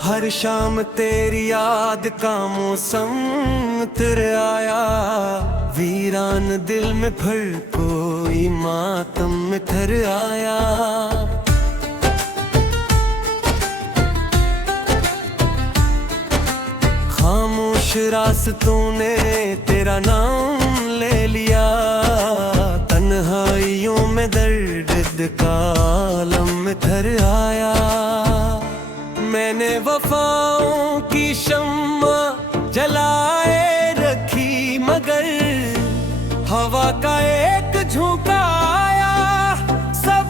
हर शाम तेरी याद का मौसम तेरे आया, वीरान दिल में फिर कोई मातम में थर आया। खामोश रास्तों ने तेरा नाम ले लिया, तन्हाइयों में दर्द का आलम में थर आया। मैंने वफाओं की शम्मा जलाए रखी, मगर हवा का एक झोंका आया, सब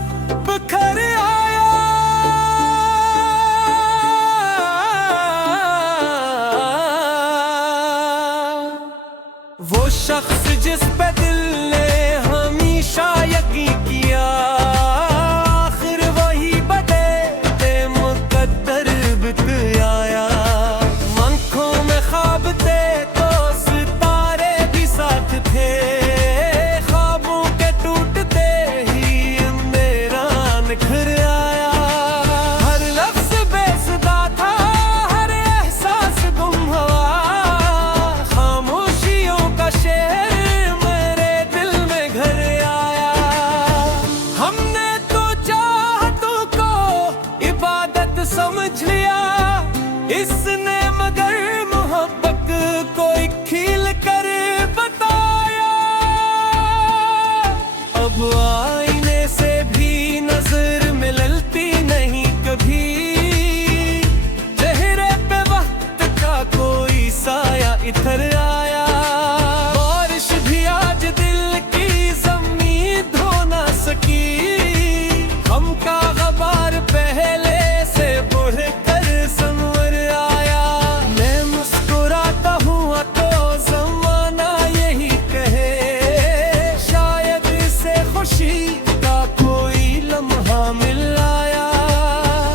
बिखर आया। वो शख्स जिस पे दिल ने हमेशा यकीन किया, आखिर वही बदले मुकद्दर बिक आया। आँखों में ख्वाब थे तो सितारे भी साथ थे, ख्वाबों के टूटते ही अंधेरा निखर आया। हर लफ्ज़ बेसुरा था, हर एहसास गुम हुआ, खामोशियों का शेर मेरे दिल में घर आया। हमने तो चाहतों को इबादत समझ लिया, इसने मगर मोहब्बत को खील कर बताया। अब आईने से भी नजर मिलती नहीं कभी, चेहरे पे वक्त का कोई साया इधर आया। बारिश भी आज दिल की ज़मीन धो ना सकी, हम का गबार पहले से बढ़ कर संवर आया। मैं मुस्कुराता हुआ तो ज़माना यही कहे, शायद इसे खुशी का कोई लम्हा मिल आया।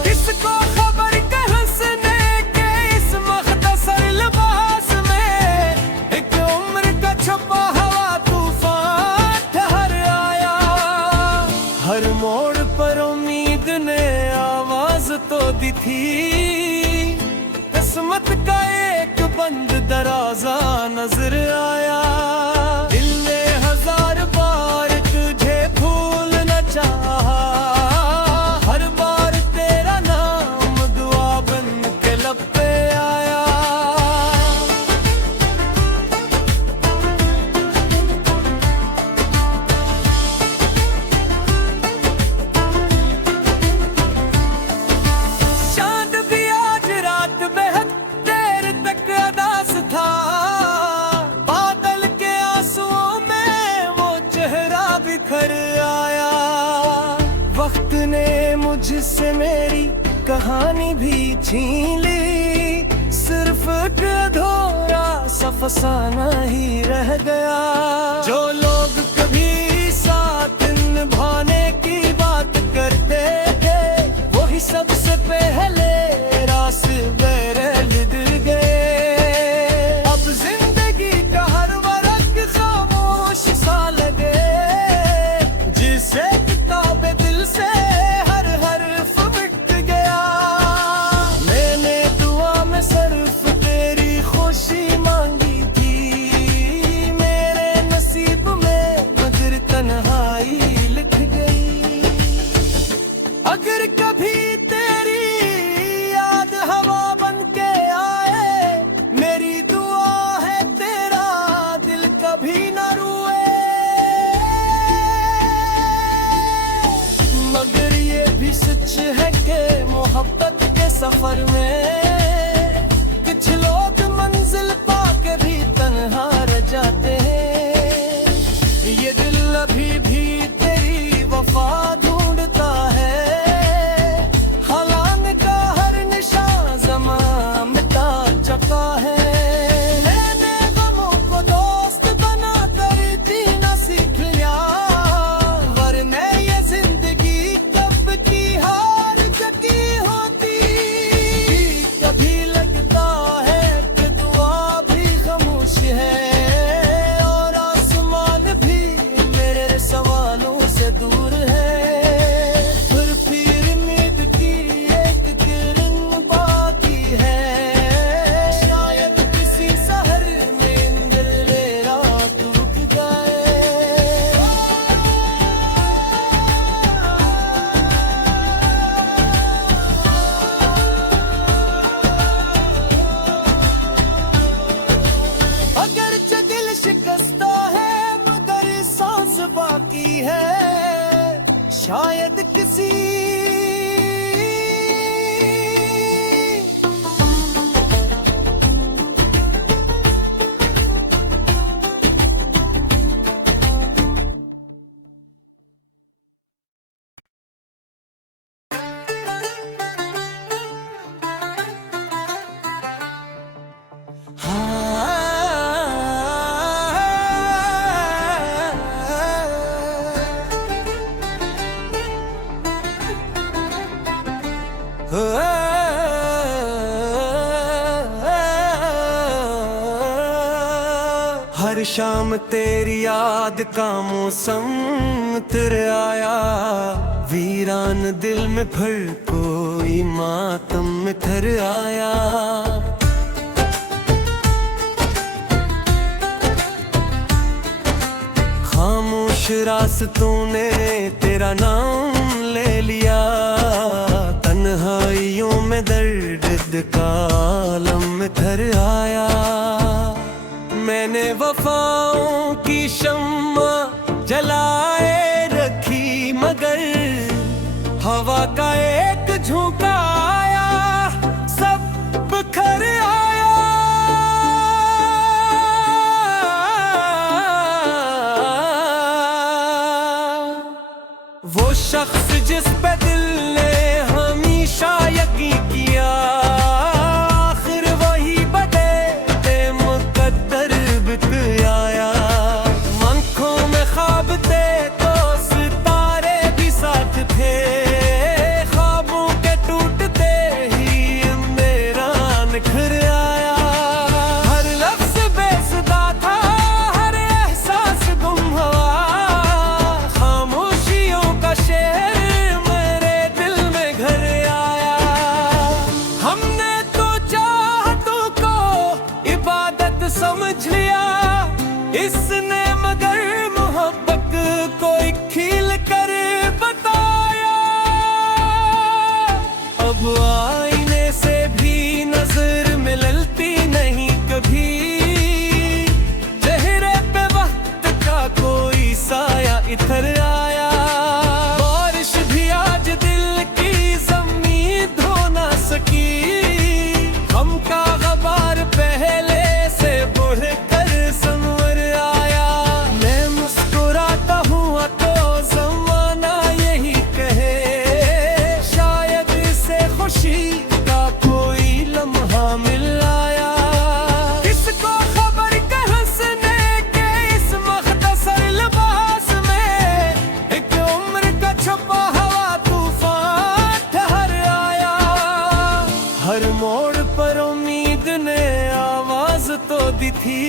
किसको खबर के हंसने के इस मख्तसर लिबास में, एक उम्र का छुपा हुआ तूफान ठहर आया। हर मोड़ पर उम्मीद ने आवाज तो दी थी, किस्मत का एक बंद दरवाजा नजर आया। दिल ने हजार बार तुझे भूलना चाहा, हर बार तेरा नाम दुआ बन के लब पे आया। चांद भी आज रात बेहद देर तक अदास था, बादल के आंसुओं में वो चेहरा बिखर आया। वक्त ने मुझसे मेरी कहानी भी छीन ली, सिर्फ एक अधूरा सा फसाना ही रह गया। जो लोग कभी साथ निभाने की बात करते थे, वही सबसे पहले रास्ते लिदर गए। अब जिंदगी का हर वरक खामोश सा लगे, जिसे किताबे दिल से हर हर्फ मिट गया। मैंने दुआ में सिर्फ तेरी खुशी मांगी थी, मेरे नसीब में मगर तन्हाई लिख गई। अगर कभी तेरी याद हवा बन के आए, मेरी दुआ है तेरा दिल कभी न रोए। मगर ये भी सच है कि मोहब्बत के सफर में कुछ लोग मंजिल पाके भी तन्हा रह जाते हैं। ये दिल अभी भी तेरी वफा ढूंढता है, हलान का हर निशान ज़मां मिटा चुका है। मैंने गमों को दोस्त बना कर जीना सीख लिया, वरना ये जिंदगी कब की हार चुकी होती। कभी लगता है कि दुआ भी खामोश है, और आसमान भी मेरे सवालों बाकी है शायद किसी हर शाम तेरी याद का मौसम तेरे आया, वीरान दिल में फिर कोई मातम में थर आया। खामोश रास्तों ने तेरा नाम ले लिया, तन्हाइयों में दर्द का आलम में थर आया। मैंने वफाओं की शम्मा जलाए रखी, मगर हवा का एक झोंका आया, सब बिखर आया। वो शख्स जिस पे दिल ने हमेशा यकीन किया, आखिर वही बदले मुकद्दर बिक आया। आँखों में ख्वाब थे तो सितारे भी साथ थे, ख्वाबों के टूटते ही अंधेरा निखर आया। हर लफ्ज़ बेसुरा था, हर एहसास गुम हुआ, खामोशियों का शेर मेरे दिल में घर आया। हमने तो चाहतों को इबादत समझ लिया, इसने मगर मोहब्बत को खील कर बताया। अब आईने से भी नजर मिलती नहीं कभी, चेहरे पे वक्त का कोई साया इधर आया। बारिश भी आज दिल की ज़मीन धो ना सकी, हम का गबार पहले से बढ़ कर संवर आया। मैं मुस्कुराता हुआ तो ज़माना यही कहे, शायद इसे खुशी का कोई लम्हा मिल आया। किसको खबर के हंसने के इस मख्तसर लिबास में, एक उम्र का छुपा हुआ तूफान ठहर आया। हर मोड़ पर उम्मीद ने आवाज तो दी थी,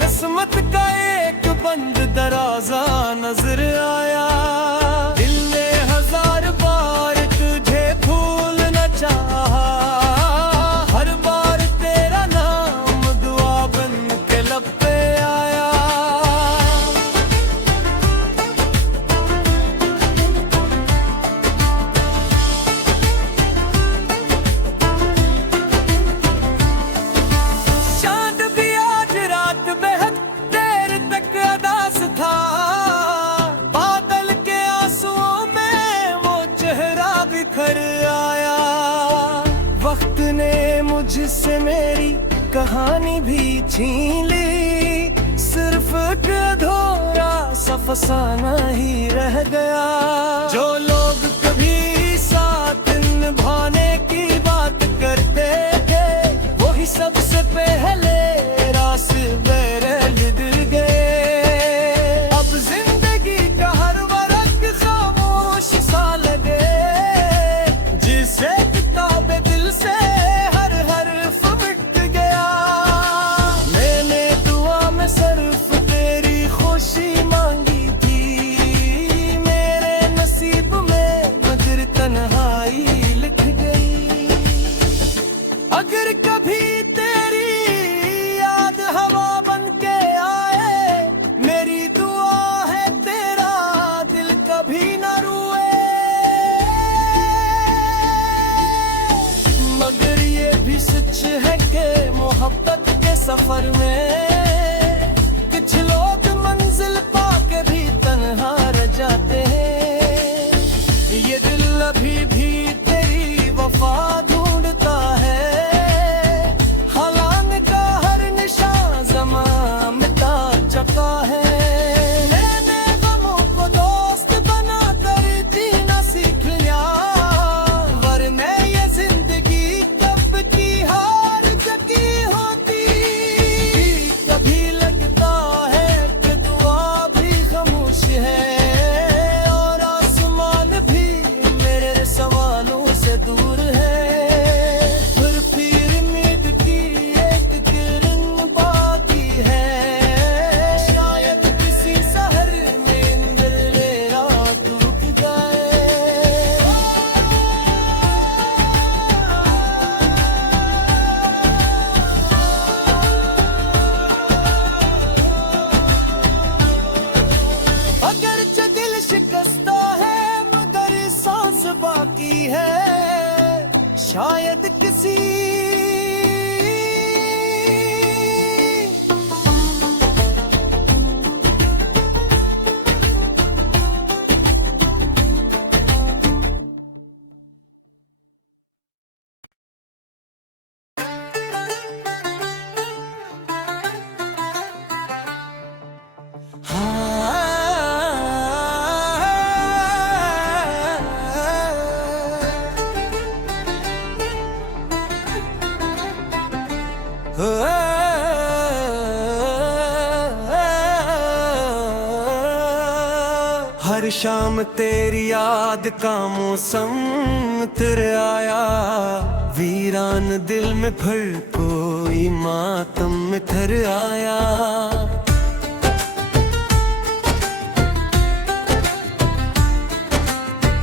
किस्मत का एक बंद दरवाजा नजर आया। दिल ने हजार बार तुझे भूलना चाहा, हर बार तेरा नाम दुआ बन के लब पे आया। चांद भी आज रात बेहद देर तक अदास था, बादल के आंसुओं में वो चेहरा बिखर आया। वक्त ने मुझसे मेरी कहानी भी छीन ली, सिर्फ एक अधूरा सा फसाना ही रह गया। जो लोग कभी साथ निभाने की बात करते थे, वही सबसे पहले रास्ते गिर गए। अब जिंदगी का हर वरक खामोश सा लगे, जिसे किताबे दिल से हर हर्फ मिट गया। मैंने दुआ में सिर्फ तेरी खुशी मांगी थी, मेरे नसीब में मगर तन्हाई लिख गई। अगर कभी तेरी याद हवा बन के आए, मेरी दुआ है तेरा दिल कभी न रोए। मगर ये भी सच है कि मोहब्बत के सफर में कुछ लोग मंजिल पाके याद किसी हर शाम तेरी याद का मौसम तेरे आया, वीरान दिल में फिर कोई मातम में थर आया।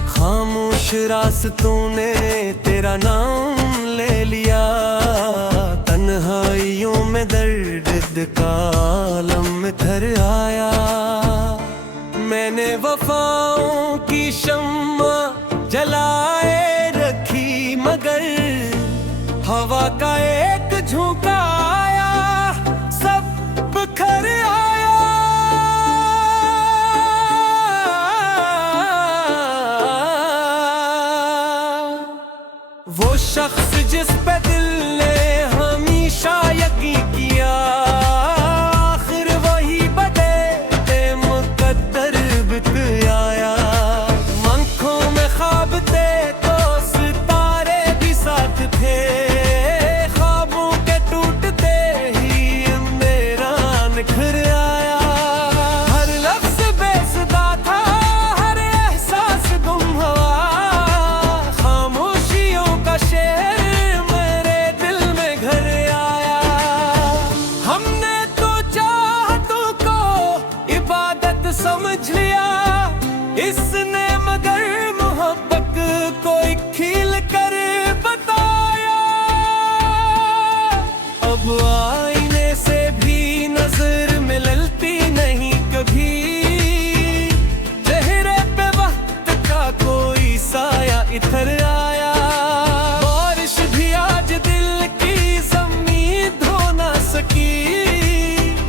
खामोश रास्तों ने तेरा नाम ले लिया, तन्हाइयों में दर्द का आलम में थर आया। मैंने वफाओं की शम्मा जलाए रखी, मगर हवा का एक झोंका आया, सब बिखर आया। वो शख्स जिस पे दिल ने हमेशा यकीन किया, आखिर वही बदले मुकद्दर बित आया। आँखों में ख्वाब थे तो सितारे भी साथ थे, ख्वाबों के टूटते ही अंधेरा निखर आया। हर लफ्ज़ बेसुरा था, हर एहसास गुम हुआ, खामोशियों का शेर मेरे दिल में घर आया। हमने तो चाहतों को इबादत समझ लिया, इसने मगर मोहब्बत को खील कर बताया। अब आईने से भी नजर मिलती नहीं कभी, चेहरे पे वक्त का कोई साया इधर आया। बारिश भी आज दिल की ज़मीन धो ना सकी,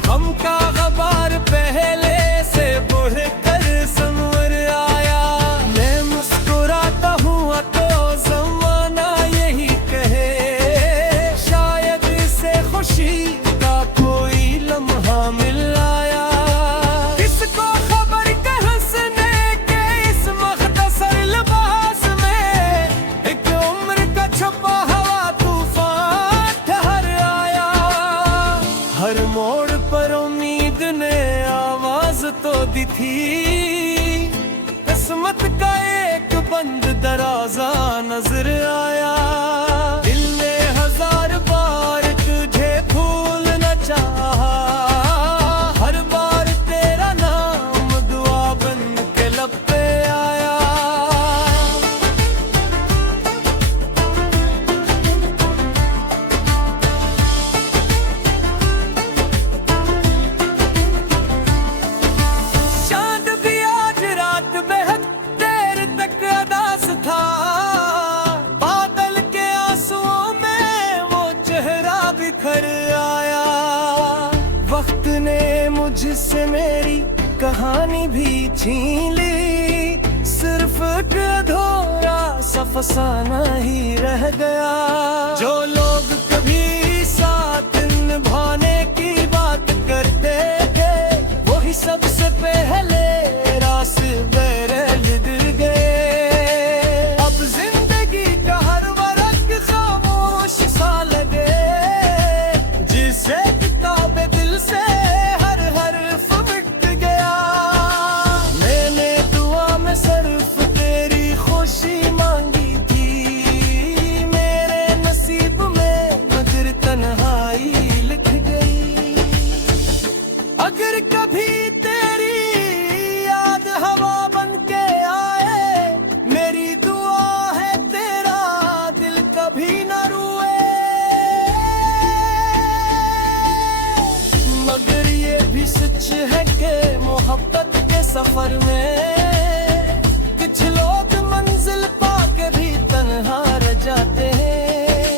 हम का गबार पहले से बढ़ कर संवर आया। मैं मुस्कुराता हुआ तो ज़माना यही कहे, शायद इसे खुशी का कोई लम्हा मिल आया। किसको खबर के हंसने के इस मख्तसर लिबास में, एक उम्र का छुपा हुआ तूफान ठहर आया। हर मोड़ पर उम्मीद ने आवाज तो दी थी, किस्मत का एक बंद दरवाजा नजर आया। दिल ने हजार बार तुझे भूलना चाहा, हर बार तेरा नाम दुआ बन के लब पे आया। चांद भी आज रात बेहद देर तक अदास था, बादल के आंसुओं में वो चेहरा बिखर आया। वक्त ने मुझसे मेरी कहानी भी छीन ली, सिर्फ एक अधूरा सा फसाना ही रह गया। जो लोग कभी साथ निभाने की बात करते थे, वही सबसे पहले रास्ते गिर गए। अब जिंदगी का हर वरक खामोश सा लगे, जिसे किताबे दिल से हर हर्फ मिट गया। मैंने दुआ में सिर्फ तेरी खुशी मांगी थी, मेरे नसीब में मगर तन्हाई लिख गई। अगर कभी तेरी याद हवा बन के आए, मेरी दुआ है तेरा दिल कभी न रोए। मगर ये भी सच है कि मोहब्बत के सफर में कुछ लोग मंजिल पाके भी तन्हा रह जाते हैं।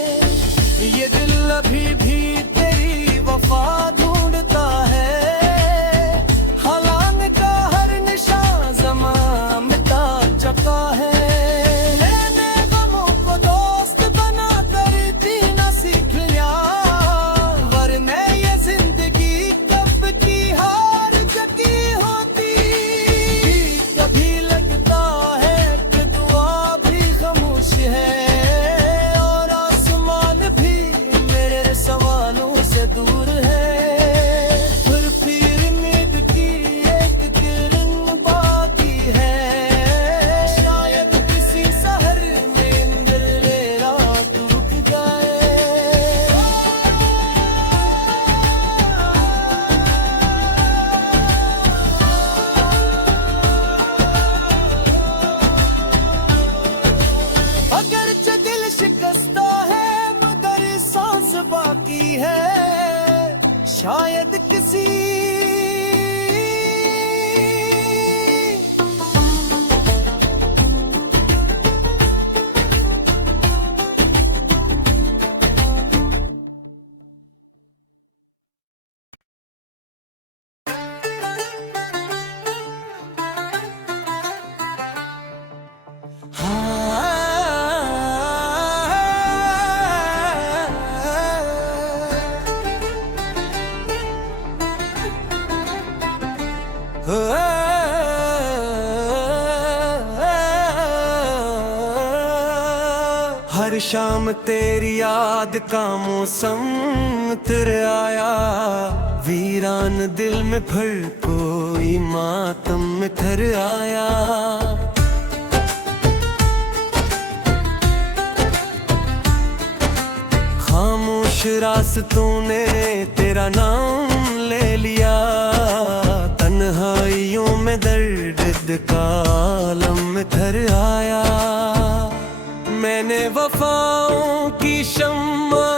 हर शाम तेरी याद का मौसम तेरे आया, वीरान दिल में भर कोई मातम में ठहर आया। खामोश रास्तों ने तेरा नाम ले लिया, तन्हाइयों में दर्द का आलम में ठहर आया। मैंने वफाओं की शम्मा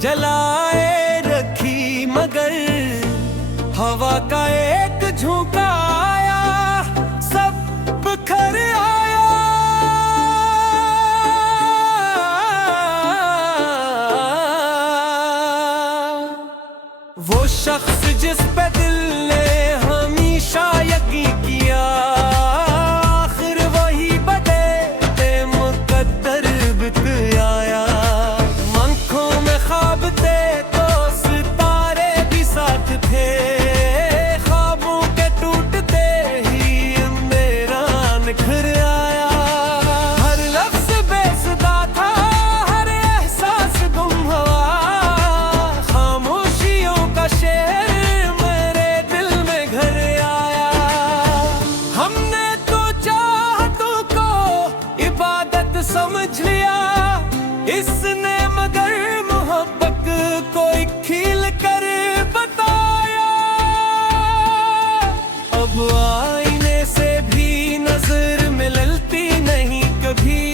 जलाए रखी, मगर हवा का एक झोंका आया, सब बिखर आया। वो शख्स जिस पे दिल ने हमेशा यकीन किया, आखिर वही बदले मुकद्दर बित आया। आँखों में ख्वाब थे तो सितारे भी साथ थे, ख्वाबों के टूटते ही अंधेरा निखर आया। हर लफ्ज़ बेसुरा था, हर एहसास गुम हुआ, खामोशियों का शेर मेरे दिल में घर आया। हमने तो चाहतों को इबादत समझ लिया, इसने मगर मोहब्बत को खील कर बताया। अब आईने से भी नजर मिलती नहीं कभी,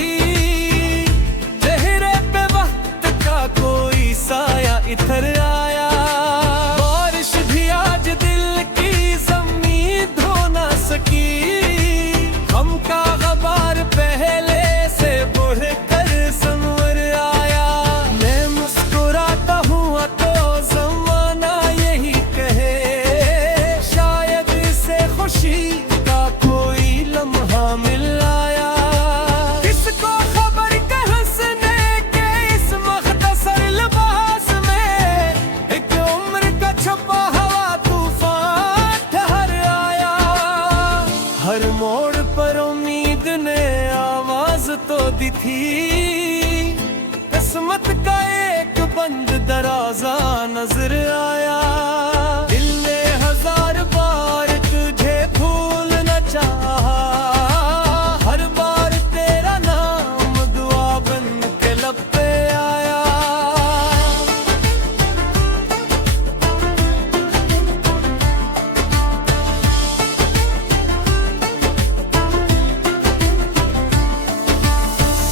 चेहरे पे वक्त का कोई साया इधर आया। बारिश भी आज दिल की ज़मीन धो ना सकी, हम का गबार पहले से बढ़ कर संवर आया। मैं मुस्कुराता हुआ तो ज़माना यही कहे, शायद इसे खुशी का कोई लम्हा मिल आया। किसको खबर के हंसने के इस मख्तसर लिबास में, एक उम्र का छुपा हुआ तूफान ठहर आया। हर मोड़ पर उम्मीद ने आवाज तो दी थी, किस्मत का एक बंद दरवाजा नजर आया। दिल ने हजार बार तुझे भूलना चाहा, हर बार तेरा नाम दुआ बन के लब पे आया।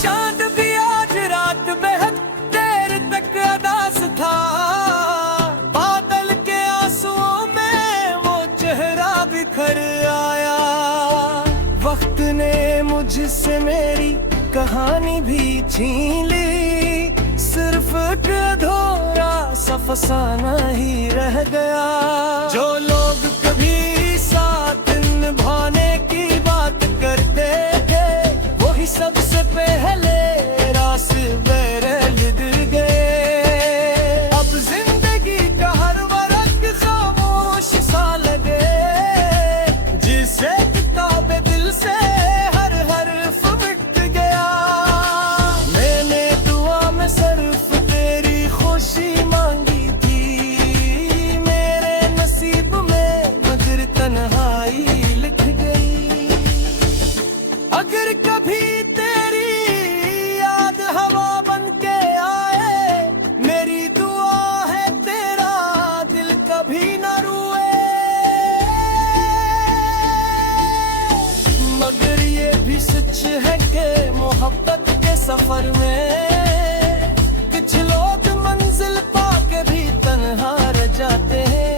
चांद भी आज रात बेहद देर तक अदास था, बादल के आंसुओं में वो चेहरा बिखर आया। वक्त ने मुझसे मेरी कहानी भी छीन ली, सिर्फ एक अधूरा सा फसाना ही रह गया। जो लोग कभी साथ निभाने की बात करते थे, वही सबसे पहले रास्ते गिर गए। अब जिंदगी का हर वरक खामोश सा लगे, जिसे किताबे दिल से हर हर्फ मिट गया। मैंने दुआ में सिर्फ तेरी खुशी मांगी थी, मेरे नसीब में मगर तन्हाई लिख गई। अगर कभी तेरी याद हवा बन के आए, मेरी दुआ है तेरा दिल कभी न रोए। मगर ये भी सच है कि मोहब्बत के सफर में कुछ लोग मंजिल पाके भी तन्हा रह जाते हैं।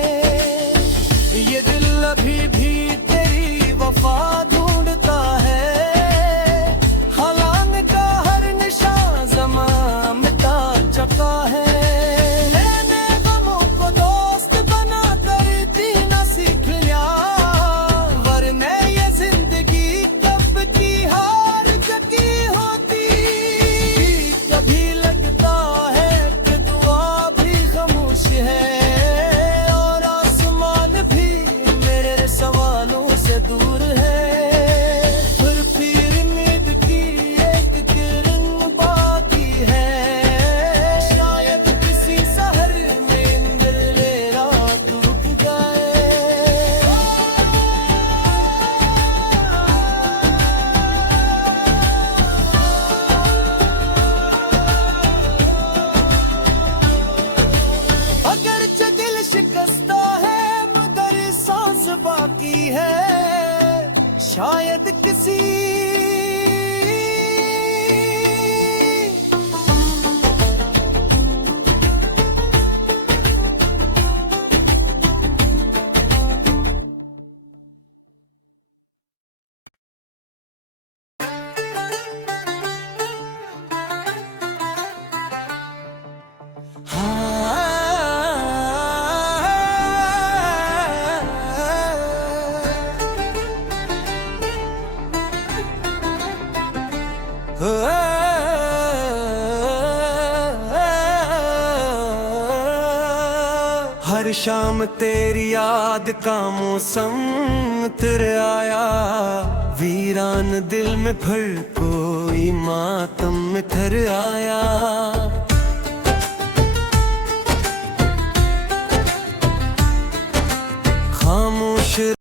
ये दिल अभी भी तेरी वफा ढूंढता है, हलान का हर निशान ज़मा मिटा चुका है। मैंने गमों को दोस्त बना कर जीना सीख लिया, वरना ये जिंदगी कब की हार चुकी होती। कभी लगता है कि दुआ भी खामोश है, और आसमान भी मेरे सम बाकी है शायद किसी। हर शाम तेरी याद का मौसम तेरे आया, वीरान दिल में फिर कोई मातम ठहर आया।